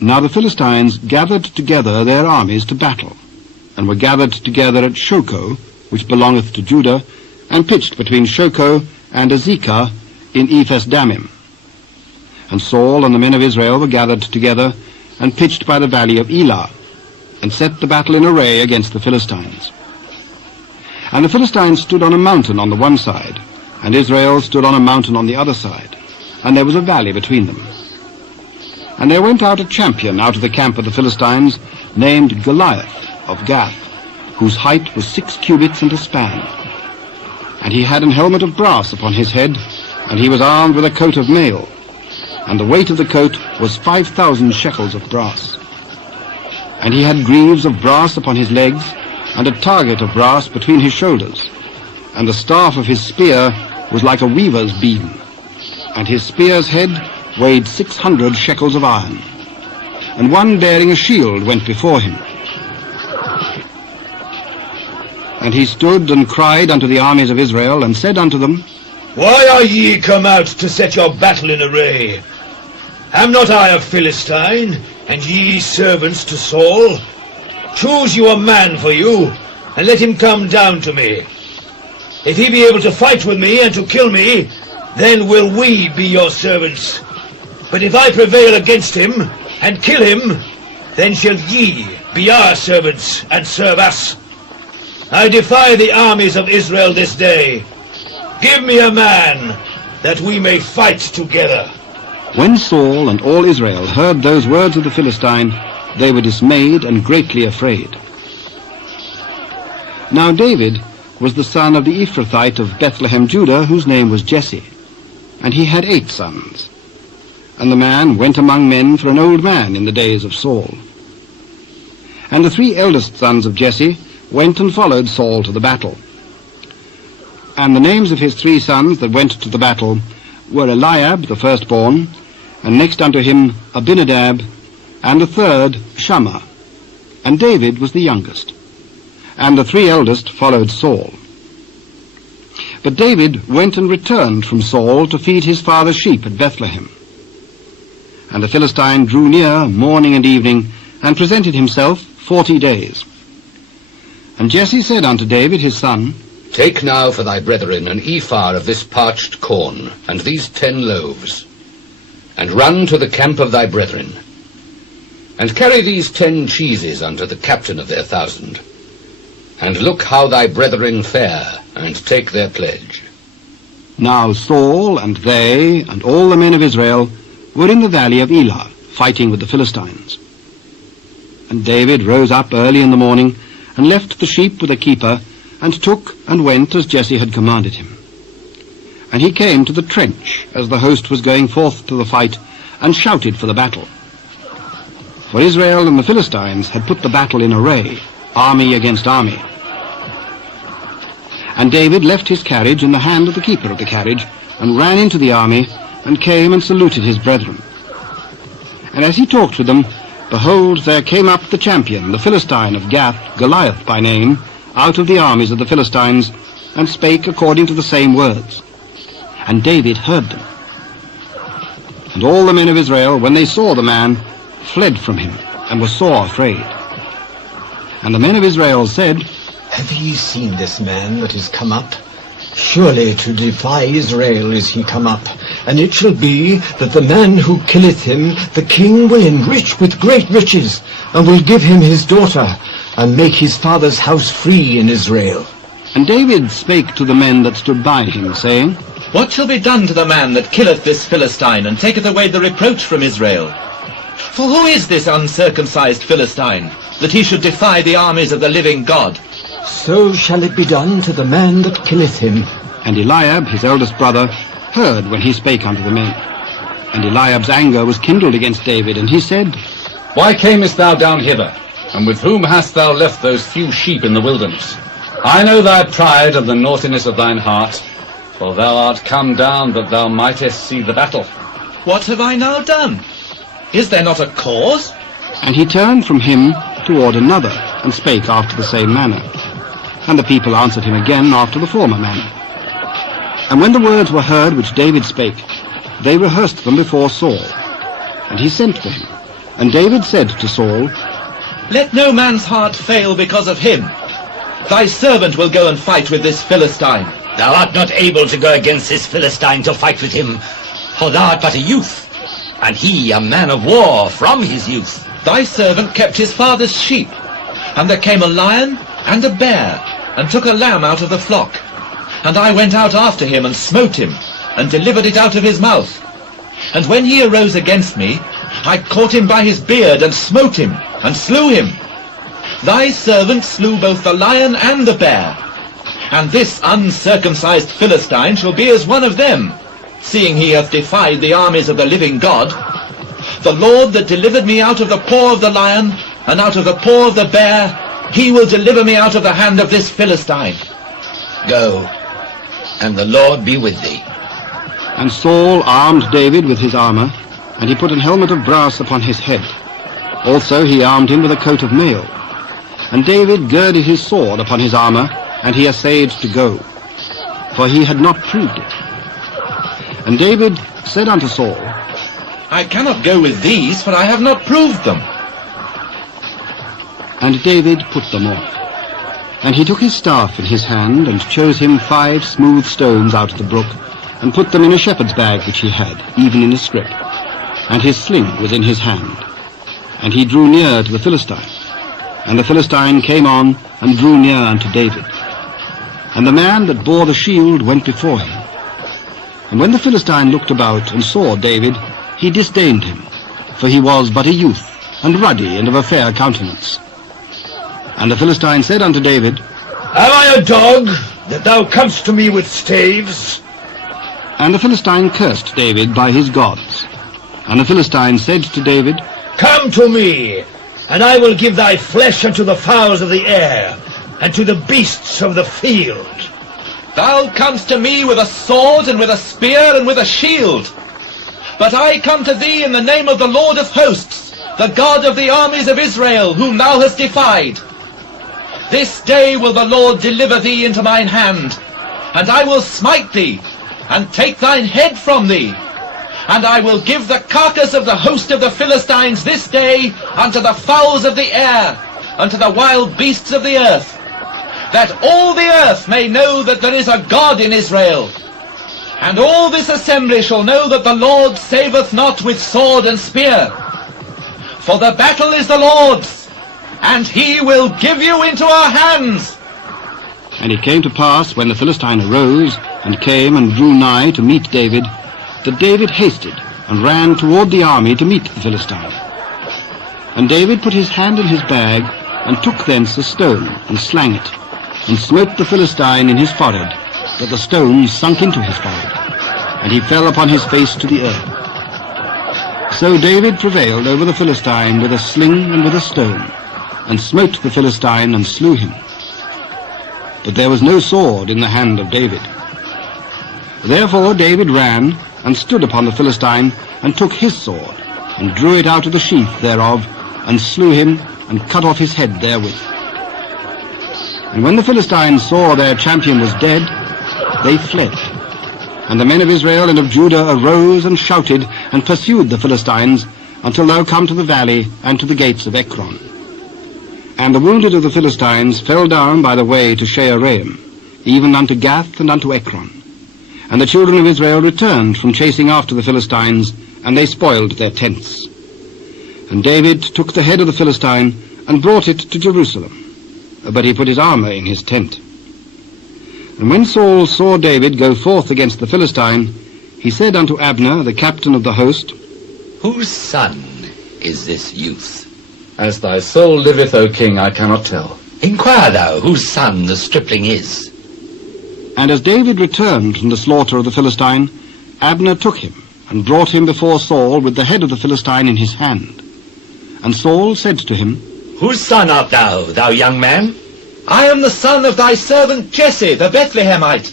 Now the Philistines gathered together their armies to battle, and were gathered together at Shochoh, which belongeth to Judah, and pitched between Shochoh and Azekah in Ephesdammim. And Saul and the men of Israel were gathered together, and pitched by the valley of Elah, and set the battle in array against the Philistines. And the Philistines stood on a mountain on the one side, and Israel stood on a mountain on the other side, and there was a valley between them. And there went out a champion out of the camp of the Philistines, named Goliath of Gath, whose height was 6 cubits and a span. And he had an helmet of brass upon his head, and he was armed with a coat of mail, and the weight of the coat was 5,000 shekels of brass. And he had greaves of brass upon his legs, and a target of brass between his shoulders, and the staff of his spear was like a weaver's beam, and his spear's head weighed 600 shekels of iron. And one bearing a shield went before him. And he stood and cried unto the armies of Israel, and said unto them, Why are ye come out to set your battle in array? Am not I a Philistine, and ye servants to Saul? Choose you a man for you, and let him come down to me. If he be able to fight with me and to kill me, then will we be your servants. But if I prevail against him and kill him, then shall ye be our servants and serve us. I defy the armies of Israel this day. Give me a man, that we may fight together. When Saul and all Israel heard those words of the Philistine, they were dismayed and greatly afraid. Now David was the son of the Ephrathite of Bethlehem, Judah, whose name was Jesse, and he had 8 sons. And the man went among men for an old man in the days of Saul. And the 3 eldest sons of Jesse went and followed Saul to the battle. And the names of his 3 sons that went to the battle were Eliab, the firstborn, and next unto him Abinadab, and the third Shammah. And David was the youngest. And the 3 eldest followed Saul. But David went and returned from Saul to feed his father's sheep at Bethlehem. And the Philistine drew near morning and evening, and presented himself 40 days. And Jesse said unto David his son, Take now for thy brethren an ephah of this parched corn, and these 10 loaves, and run to the camp of thy brethren, and carry these 10 cheeses unto the captain of their 1,000, and look how thy brethren fare, and take their pledge. Now Saul and they and all the men of Israel were in the valley of Elah, fighting with the Philistines. And David rose up early in the morning, and left the sheep with a keeper, and took and went as Jesse had commanded him. And he came to the trench as the host was going forth to the fight, and shouted for the battle. For Israel and the Philistines had put the battle in array, army against army. And David left his carriage in the hand of the keeper of the carriage, and ran into the army, and came and saluted his brethren. And as he talked with them, behold, there came up the champion, the Philistine of Gath, Goliath by name, out of the armies of the Philistines, and spake according to the same words. And David heard them. And all the men of Israel, when they saw the man, fled from him, and were sore afraid. And the men of Israel said, Have ye seen this man that is come up? Surely to defy Israel is he come up. And it shall be that the man who killeth him, the king will enrich with great riches, and will give him his daughter, and make his father's house free in Israel. And David spake to the men that stood by him, saying, What shall be done to the man that killeth this Philistine, and taketh away the reproach from Israel? For who is this uncircumcised Philistine, that he should defy the armies of the living God? So shall it be done to the man that killeth him. And Eliab, his eldest brother, heard when he spake unto the men. And Eliab's anger was kindled against David, and he said, Why camest thou down hither? And with whom hast thou left those few sheep in the wilderness? I know thy pride and the naughtiness of thine heart, for thou art come down that thou mightest see the battle. What have I now done? Is there not a cause? And he turned from him toward another, and spake after the same manner. And the people answered him again after the former manner. And when the words were heard which David spake, they rehearsed them before Saul. And he sent for him, And David said to Saul, Let no man's heart fail because of him. Thy servant will go and fight with this Philistine. Thou art not able to go against this Philistine to fight with him, for thou art but a youth, and he a man of war from his youth. Thy servant kept his father's sheep, and there came a lion and a bear, and took a lamb out of the flock. And I went out after him, and smote him, and delivered it out of his mouth. And when he arose against me, I caught him by his beard, and smote him, and slew him. Thy servant slew both the lion and the bear, and this uncircumcised Philistine shall be as one of them, seeing he hath defied the armies of the living God. The Lord that delivered me out of the paw of the lion, and out of the paw of the bear, he will deliver me out of the hand of this Philistine. Go, and the Lord be with thee. And Saul armed David with his armor, and he put an helmet of brass upon his head. Also he armed him with a coat of mail. And David girded his sword upon his armor, and he essayed to go, for he had not proved it. And David said unto Saul, I cannot go with these, for I have not proved them. And David put them off. And he took his staff in his hand, and chose him 5 smooth stones out of the brook, and put them in a shepherd's bag which he had, even in a scrip. And his sling was in his hand. And he drew near to the Philistine. And the Philistine came on, and drew near unto David. And the man that bore the shield went before him. And when the Philistine looked about, and saw David, he disdained him, for he was but a youth, and ruddy, and of a fair countenance. And the Philistine said unto David, Am I a dog, that thou comest to me with staves? And the Philistine cursed David by his gods. And the Philistine said to David, Come to me, and I will give thy flesh unto the fowls of the air, and to the beasts of the field. Thou comest to me with a sword, and with a spear, and with a shield. But I come to thee in the name of the Lord of hosts, the God of the armies of Israel, whom thou hast defied. This day will the Lord deliver thee into mine hand, and I will smite thee, and take thine head from thee. And I will give the carcass of the host of the Philistines this day unto the fowls of the air, unto the wild beasts of the earth, that all the earth may know that there is a God in Israel. And all this assembly shall know that the Lord saveth not with sword and spear. For the battle is the Lord's, and he will give you into our hands. And it came to pass, when the Philistine arose, and came and drew nigh to meet David, that David hasted, and ran toward the army to meet the Philistine. And David put his hand in his bag, and took thence a stone, and slang it, and smote the Philistine in his forehead, that the stone sunk into his forehead, and he fell upon his face to the earth. So David prevailed over the Philistine with a sling and with a stone, and smote the Philistine, and slew him. But there was no sword in the hand of David. Therefore David ran, and stood upon the Philistine, and took his sword, and drew it out of the sheath thereof, and slew him, and cut off his head therewith. And when the Philistines saw their champion was dead, they fled. And the men of Israel and of Judah arose and shouted, and pursued the Philistines, until thou come to the valley, and to the gates of Ekron. And the wounded of the Philistines fell down by the way to Shearaim, even unto Gath and unto Ekron. And the children of Israel returned from chasing after the Philistines, and they spoiled their tents. And David took the head of the Philistine, and brought it to Jerusalem. But he put his armor in his tent. And when Saul saw David go forth against the Philistine, he said unto Abner, the captain of the host, Whose son is this youth? As thy soul liveth, O king, I cannot tell. Inquire thou whose son the stripling is. And as David returned from the slaughter of the Philistine, Abner took him, and brought him before Saul with the head of the Philistine in his hand. And Saul said to him, Whose son art thou, thou young man? I am the son of thy servant Jesse, the Bethlehemite.